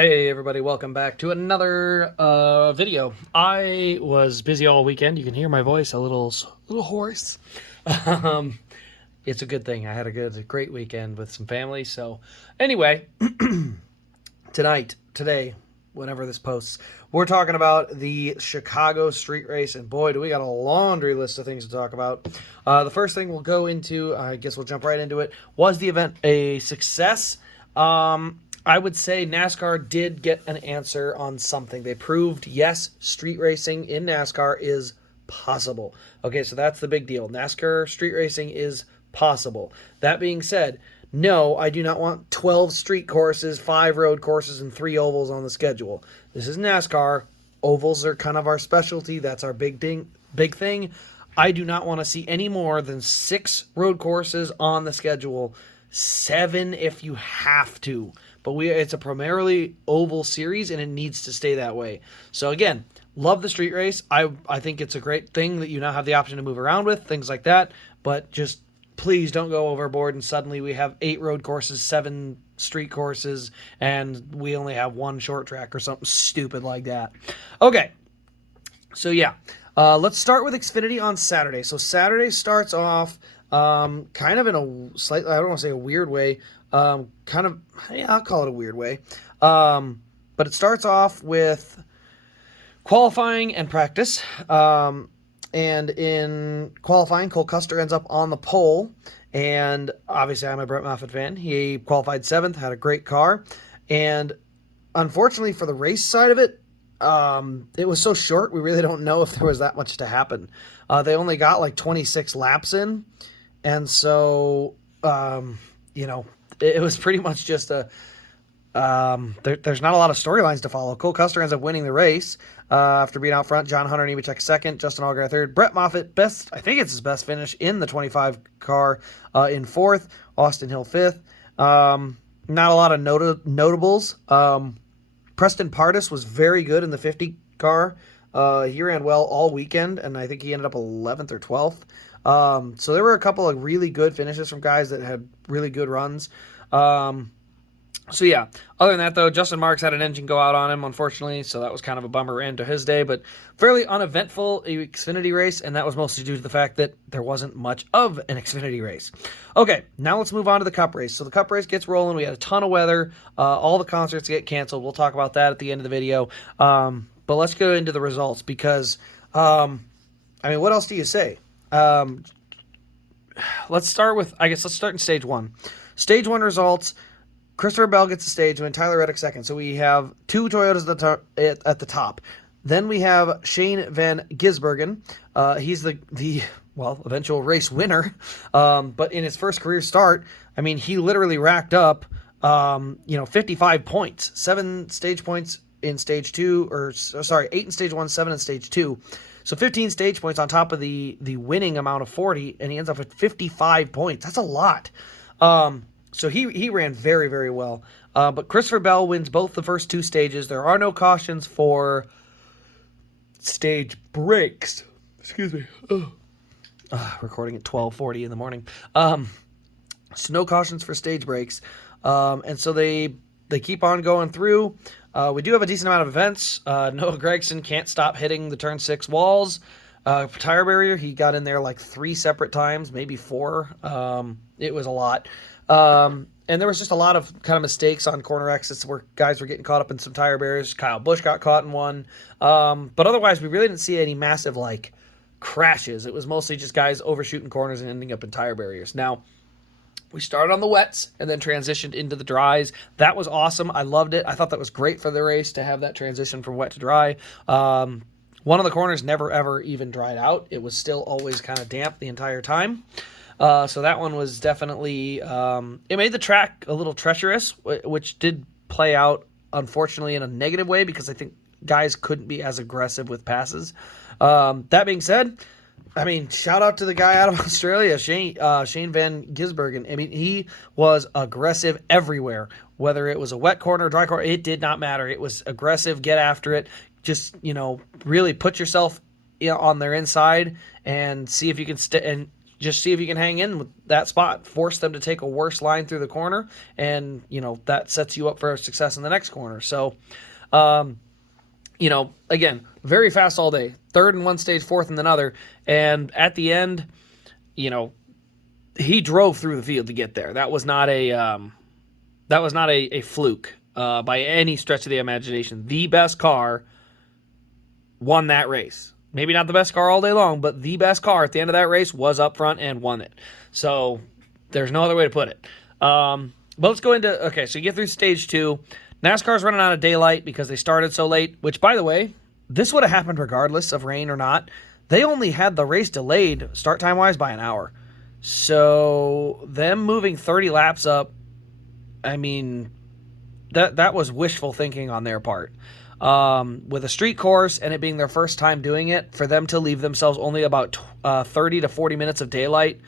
Hey everybody, welcome back to another video. I was busy all weekend. You can hear my voice a little hoarse. Um, it's a good thing. I had a great weekend with some family. So anyway, today, whenever this posts, we're talking about the Chicago street race, and boy, do we got a laundry list of things to talk about. The first thing we'll go into, I guess we'll jump right into it. Was the event a success? I would say NASCAR did get an answer on something. They proved, yes, street racing in NASCAR is possible. Okay, so that's the big deal. NASCAR street racing is possible. That being said, no, I do not want 12 street courses, 5 road courses, and 3 ovals on the schedule. This is NASCAR. Ovals are kind of our specialty. That's our big thing. I do not want to see any more than 6 road courses on the schedule. 7 if you have to. But it's a primarily oval series, and it needs to stay that way. So again, love the street race. I think it's a great thing that you now have the option to move around with, things like that. But just please don't go overboard and suddenly we have 8 road courses, 7 street courses, and we only have 1 short track or something stupid like that. Okay, so yeah. Let's start with Xfinity on Saturday. So Saturday starts off kind of in a slightly, I don't want to say a weird way, I'll call it a weird way. But it starts off with qualifying and practice. And in qualifying, Cole Custer ends up on the pole. And obviously, I'm a Brett Moffitt fan. He qualified 7th, had a great car. And unfortunately, for the race side of it, it was so short, we really don't know if there was that much to happen. They only got like 26 laps in. And so, it was pretty much just there's not a lot of storylines to follow. Cole Custer ends up winning the race after being out front. John Hunter Nemechek second, Justin Allgaier third. Brett Moffitt, I think it's his best finish in the 25 car in 4th. Austin Hill 5th. Not a lot of notables. Preston Pardus was very good in the 50 car. He ran well all weekend, and I think he ended up 11th or 12th. So there were a couple of really good finishes from guys that had really good runs. So yeah, other than that though, Justin Marks had an engine go out on him, unfortunately, so that was kind of a bummer end to his day, but fairly uneventful Xfinity race, and that was mostly due to the fact that there wasn't much of an Xfinity race. Okay, now let's move on to the Cup race. So the Cup race gets rolling. We had a ton of weather. All the concerts get canceled. We'll talk about that at the end of the video. But let's go into the results because, what else do you say? Let's start in stage 1. Stage 1 results. Christopher Bell gets the stage win, Tyler Reddick second. So we have 2 Toyotas at the top. Then we have Shane Van Gisbergen. He's the eventual race winner. But in his first career start, he literally racked up 55 points. 7 stage points in stage 2, 8 in stage 1, 7 in stage 2. So 15 stage points on top of the winning amount of 40, and he ends up with 55 points. That's a lot. So he ran very, very well. But Christopher Bell wins both the first 2 stages. There are no cautions for stage breaks. Excuse me. Recording at 12:40 in the morning. So no cautions for stage breaks. And so they keep on going through. We do have a decent amount of events. Noah Gragson can't stop hitting the turn 6 walls. Tire barrier, he got in there like 3 separate times, maybe 4. It was a lot. And there was just a lot of kind of mistakes on corner exits where guys were getting caught up in some tire barriers. Kyle Busch got caught in one. But otherwise, we really didn't see any massive crashes. It was mostly just guys overshooting corners and ending up in tire barriers. Now, we started on the wets and then transitioned into the dries. That was awesome. I loved it. I thought that was great for the race to have that transition from wet to dry. One of the corners never, ever even dried out. It was still always kind of damp the entire time. So that one was definitely, it made the track a little treacherous, which did play out, unfortunately, in a negative way because I think guys couldn't be as aggressive with passes. That being said, shout out to the guy out of Australia, Shane Van Gisbergen. He was aggressive everywhere, whether it was a wet corner, dry corner, it did not matter. It was aggressive, get after it. Just, really put yourself on their inside and see if you can just see if you can hang in with that spot, force them to take a worse line through the corner, and, that sets you up for success in the next corner. So, again, very fast all day. Third in one stage, fourth in another. And at the end, he drove through the field to get there. That was not a fluke by any stretch of the imagination. The best car won that race. Maybe not the best car all day long, but the best car at the end of that race was up front and won it. So there's no other way to put it. But let's go into, okay, so you get through stage 2. NASCAR's running out of daylight because they started so late, which, by the way, this would have happened regardless of rain or not. They only had the race delayed start time-wise by an hour. So them moving 30 laps up, I mean, that was wishful thinking on their part. With a street course and it being their first time doing it, for them to leave themselves only about 30 to 40 minutes of daylight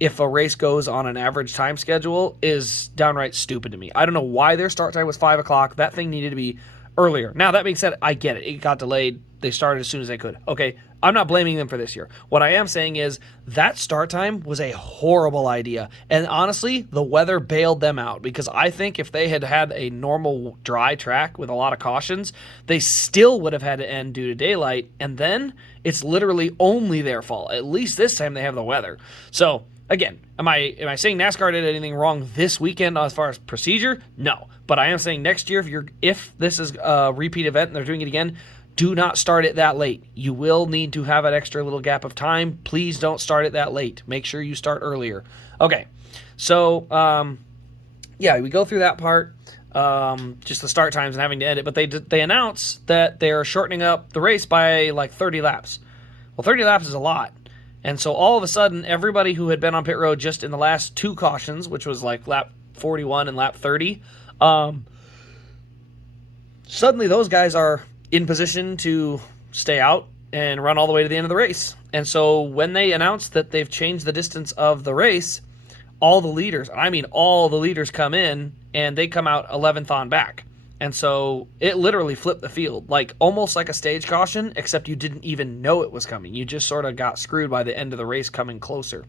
if a race goes on an average time schedule is downright stupid to me. I don't know why their start time was 5 o'clock. That thing needed to be earlier. Now, that being said, I get it. It got delayed. They started as soon as they could. Okay, I'm not blaming them for this year. What I am saying is that start time was a horrible idea. And honestly, the weather bailed them out, because I think if they had had a normal dry track with a lot of cautions, they still would have had to end due to daylight. And then it's literally only their fault. At least this time they have the weather. So, again, am I saying NASCAR did anything wrong this weekend as far as procedure? No. But I am saying next year, if this is a repeat event and they're doing it again, do not start it that late. You will need to have an extra little gap of time. Please don't start it that late. Make sure you start earlier. Okay, so, we go through that part, just the start times and having to end it. But they announce that they're shortening up the race by like 30 laps. Well, 30 laps is a lot. And so all of a sudden, everybody who had been on pit road just in the last 2 cautions, which was like lap 41 and lap 30, suddenly those guys are in position to stay out and run all the way to the end of the race. And so when they announced that they've changed the distance of the race, all the leaders, come in, and they come out 11th on back. And so it literally flipped the field, like almost like a stage caution, except you didn't even know it was coming. You just sort of got screwed by the end of the race coming closer.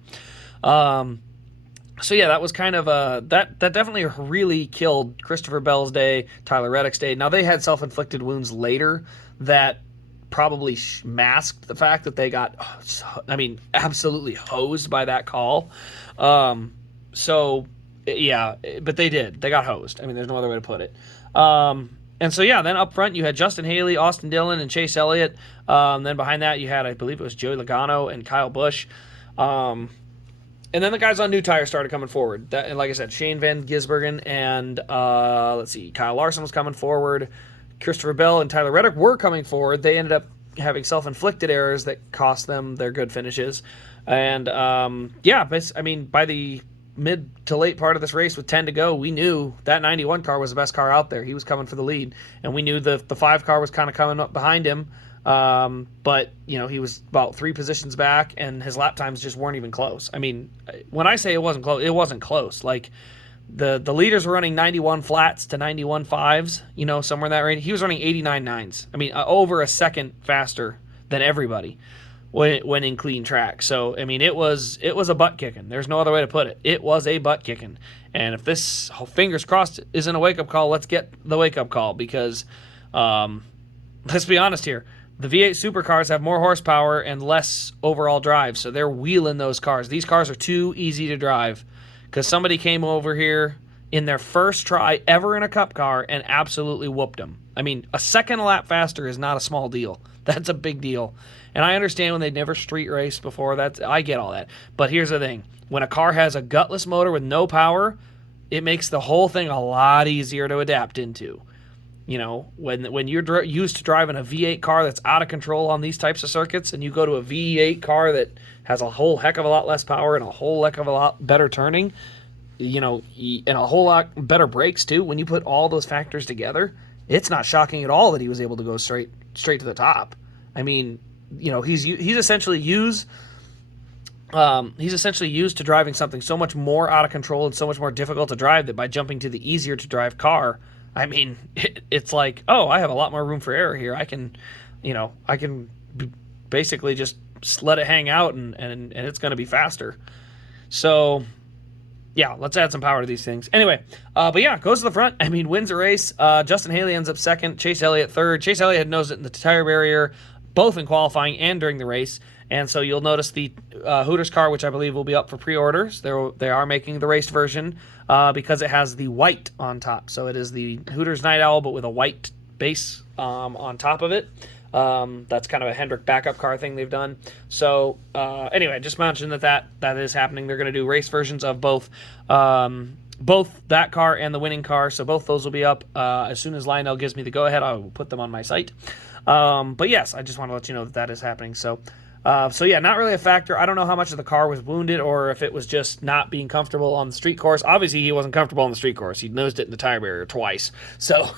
So yeah, that was kind of that definitely really killed Christopher Bell's day, Tyler Reddick's day. Now, they had self-inflicted wounds later that probably masked the fact that they got, absolutely hosed by that call. So yeah, but they did. They got hosed. I mean, there's no other way to put it. And so, yeah, then up front you had Justin Haley, Austin Dillon, and Chase Elliott. Then behind that you had, I believe it was Joey Logano and Kyle Busch. And then the guys on new tires started coming forward. And like I said, Shane Van Gisbergen and, Kyle Larson was coming forward. Christopher Bell and Tyler Reddick were coming forward. They ended up having self-inflicted errors that cost them their good finishes. And, by the mid to late part of this race with 10 to go, we knew that 91 car was the best car out there. He was coming for the lead. And we knew the 5 car was kind of coming up behind him. But he was about 3 positions back, and his lap times just weren't even close. I mean, when I say it wasn't close, it wasn't close. Like, the leaders were running 91 flats to 91 fives, somewhere in that range. He was running 89 nines. I mean, over a second faster than everybody when in clean track. So, I mean, it was a butt kicking. There's no other way to put it. It was a butt kicking. And if this, fingers crossed, isn't a wake-up call, let's get the wake-up call, because let's be honest here. The V8 supercars have more horsepower and less overall drive, so they're wheeling those cars. These cars are too easy to drive, because somebody came over here in their first try ever in a Cup car and absolutely whooped them. I mean, a second a lap faster is not a small deal. That's a big deal. And I understand when they'd never street raced before. I get all that. But here's the thing. When a car has a gutless motor with no power, it makes the whole thing a lot easier to adapt into. When you're used to driving a V8 car that's out of control on these types of circuits, and you go to a V8 car that has a whole heck of a lot less power and a whole heck of a lot better turning, and a whole lot better brakes too, when you put all those factors together, it's not shocking at all that he was able to go straight to the top. I mean, he's essentially used to driving something so much more out of control and so much more difficult to drive, that by jumping to the easier to drive car, I mean, it's like, oh, I have a lot more room for error here. I can basically just just let it hang out, and it's going to be faster. So, yeah, let's add some power to these things. Anyway, but yeah, goes to the front. I mean, wins the race. Justin Haley ends up second. Chase Elliott third. Chase Elliott had nosed it in the tire barrier, both in qualifying and during the race. And so you'll notice the Hooters car, which I believe will be up for pre-orders. They are making the raced version because it has the white on top. So it is the Hooters Night Owl, but with a white base on top of it. That's kind of a Hendrick backup car thing they've done. So anyway, just mention that is happening. They're going to do race versions of both that car and the winning car. So both those will be up as soon as Lionel gives me the go-ahead. I will put them on my site. But yes, I just want to let you know that is happening. So yeah, not really a factor. I don't know how much of the car was wounded or if it was just not being comfortable on the street course. Obviously, he wasn't comfortable on the street course. He nosed it in the tire barrier twice. So,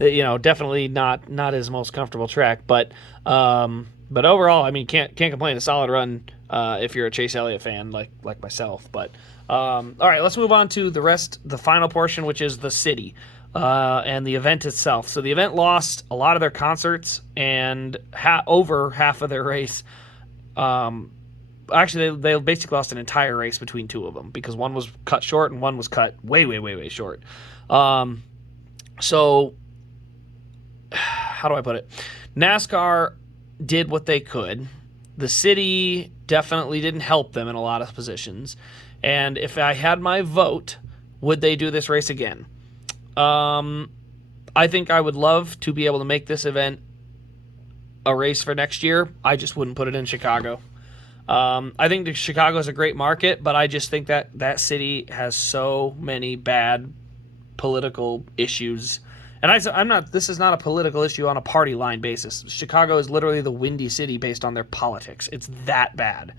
definitely not his most comfortable track. But overall, I mean, can't complain. A solid run if you're a Chase Elliott fan like myself. But all right, let's move on to the final portion, which is the city. And the event itself. So the event lost a lot of their concerts and over half of their race. Actually, they basically lost an entire race between two of them because one was cut short and one was cut way, way, way, way short. So how do I put it? NASCAR did what they could. The city definitely didn't help them in a lot of positions. And if I had my vote, would they do this race again? I think I would love to be able to make this event a race for next year. I just wouldn't put it in Chicago. I think Chicago is a great market, but I just think that city has so many bad political issues. And this is not a political issue on a party line basis. Chicago is literally the Windy City based on their politics. It's that bad.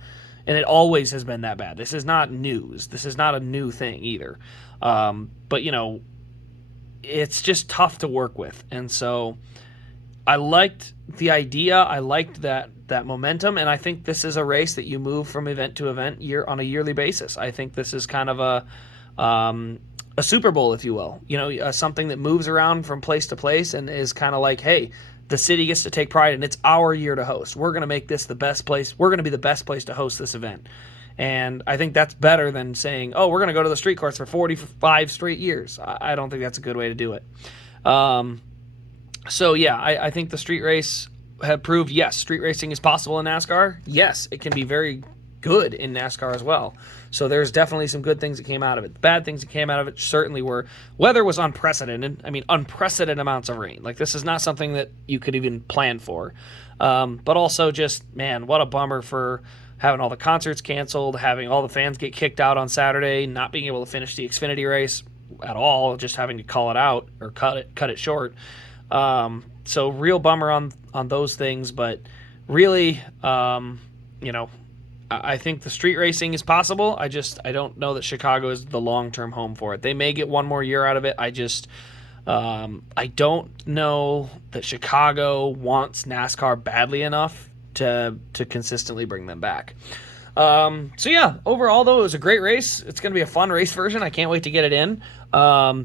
And it always has been that bad. This is not news. This is not a new thing either. But it's just tough to work with. And so I liked the idea. I liked that momentum. And I think this is a race that you move from event to event on a yearly basis. I think this is kind of a Super Bowl, if you will, something that moves around from place to place and is kind of like, hey, the city gets to take pride and it's our year to host. We're going to make this the best place. We're going to be the best place to host this event. And I think that's better than saying, oh, we're going to go to the street course for 45 straight years. I don't think that's a good way to do it. So, yeah, I think the street race had proved, yes, street racing is possible in NASCAR. Yes, it can be very good in NASCAR as well. So there's definitely some good things that came out of it. The bad things that came out of it certainly were weather was unprecedented. I mean, unprecedented amounts of rain. Like, this is not something that you could even plan for. But also just, man, what a bummer for having all the concerts canceled, having all the fans get kicked out on Saturday, not being able to finish the Xfinity race at all, just having to call it out or cut it short. So real bummer on those things, but really, I think the street racing is possible. I don't know that Chicago is the long-term home for it. They may get one more year out of it. I don't know that Chicago wants NASCAR badly enough to consistently bring them back. So yeah, overall though, it was a great race. It's going to be a fun race version. I can't wait to get it in.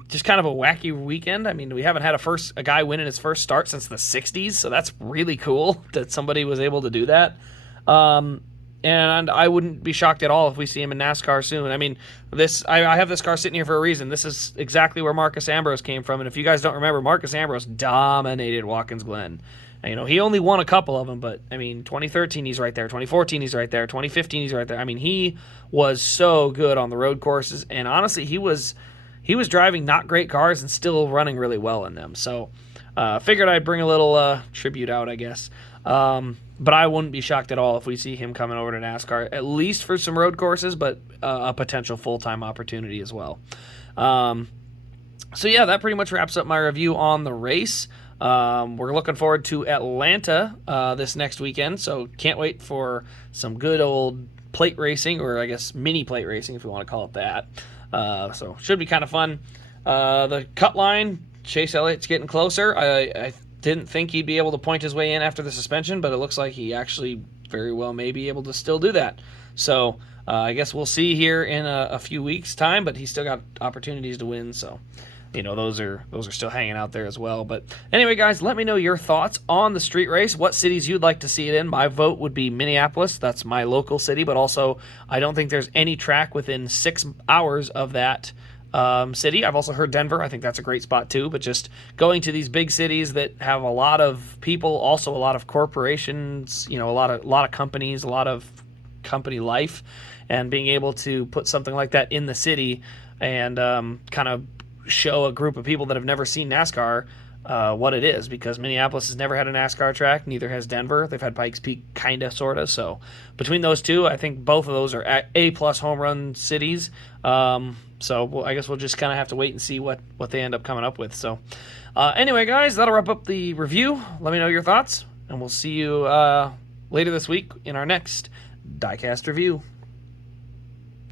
Just kind of a wacky weekend. I mean, we haven't had a guy win in his first start since the 60s, so that's really cool that somebody was able to do that. And I wouldn't be shocked at all if we see him in NASCAR soon. I mean, I have this car sitting here for a reason. This is exactly where Marcus Ambrose came from. And if you guys don't remember, Marcus Ambrose dominated Watkins Glen. And, he only won a couple of them, but, 2013 he's right there. 2014 he's right there. 2015 he's right there. I mean, he was so good on the road courses. And honestly, he was driving not great cars and still running really well in them. So figured I'd bring a little tribute out, I guess. But I wouldn't be shocked at all if we see him coming over to NASCAR, at least for some road courses, but a potential full-time opportunity as well. So yeah, that pretty much wraps up my review on the race. We're looking forward to Atlanta this next weekend, so can't wait for some good old plate racing, or I guess mini plate racing if we want to call it that. So should be kind of fun. The cut line, Chase Elliott's getting closer. I didn't think he'd be able to point his way in after the suspension, but it looks like he actually very well may be able to still do that. So I guess we'll see here in a few weeks' time, but he's still got opportunities to win. So those are still hanging out there as well. But anyway, guys, let me know your thoughts on the street race, what cities you'd like to see it in. My vote would be Minneapolis. That's my local city, but also I don't think there's any track within 6 hours of that city. I've also heard Denver. I think that's a great spot too, but just going to these big cities that have a lot of people, also a lot of corporations, a lot of companies, a lot of company life, and being able to put something like that in the city and kind of show a group of people that have never seen NASCAR what it is, because Minneapolis has never had a NASCAR track, neither has Denver. They've had Pikes Peak, kind of, sort of. So between those two, I think both of those are A-plus home run cities. So I guess we'll just kind of have to wait and see what they end up coming up with. So anyway, guys, that'll wrap up the review. Let me know your thoughts, and we'll see you later this week in our next Diecast review.